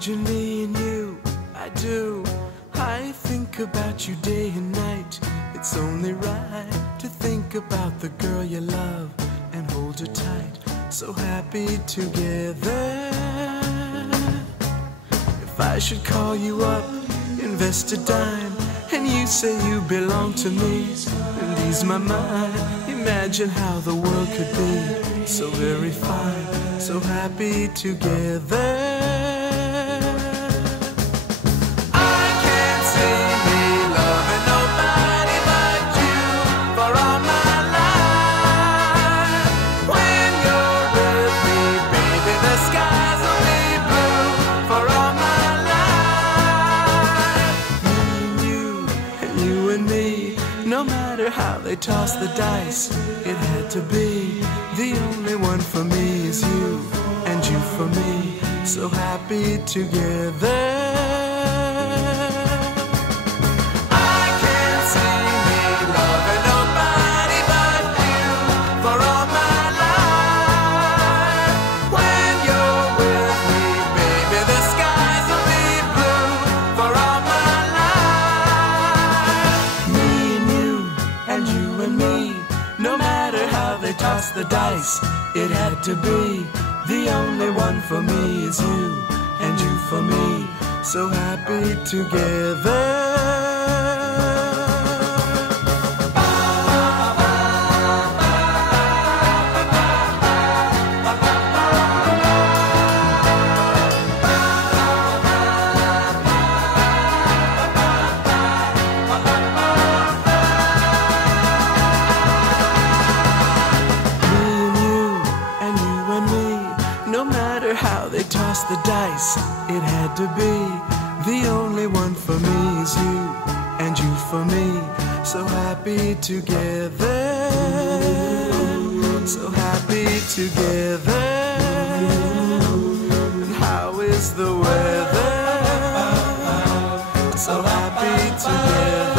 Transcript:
Imagine me and you, I do. I think about you day and night. It's only right to think about the girl you love and hold her tight. So happy together. If I should call you up, invest a dime, and you say you belong to me, and ease my mind. Imagine how the world could be so very fine, so happy together. No matter how they toss the dice, it had to be. The only one for me is you, and you for me, so happy together. No matter how they toss the dice, it had to be. The only one for me is you, and you for me, so happy together. No matter how they toss the dice, it had to be. The only one for me is you, and you for me, so happy together. So happy together. And how is the weather? So happy together.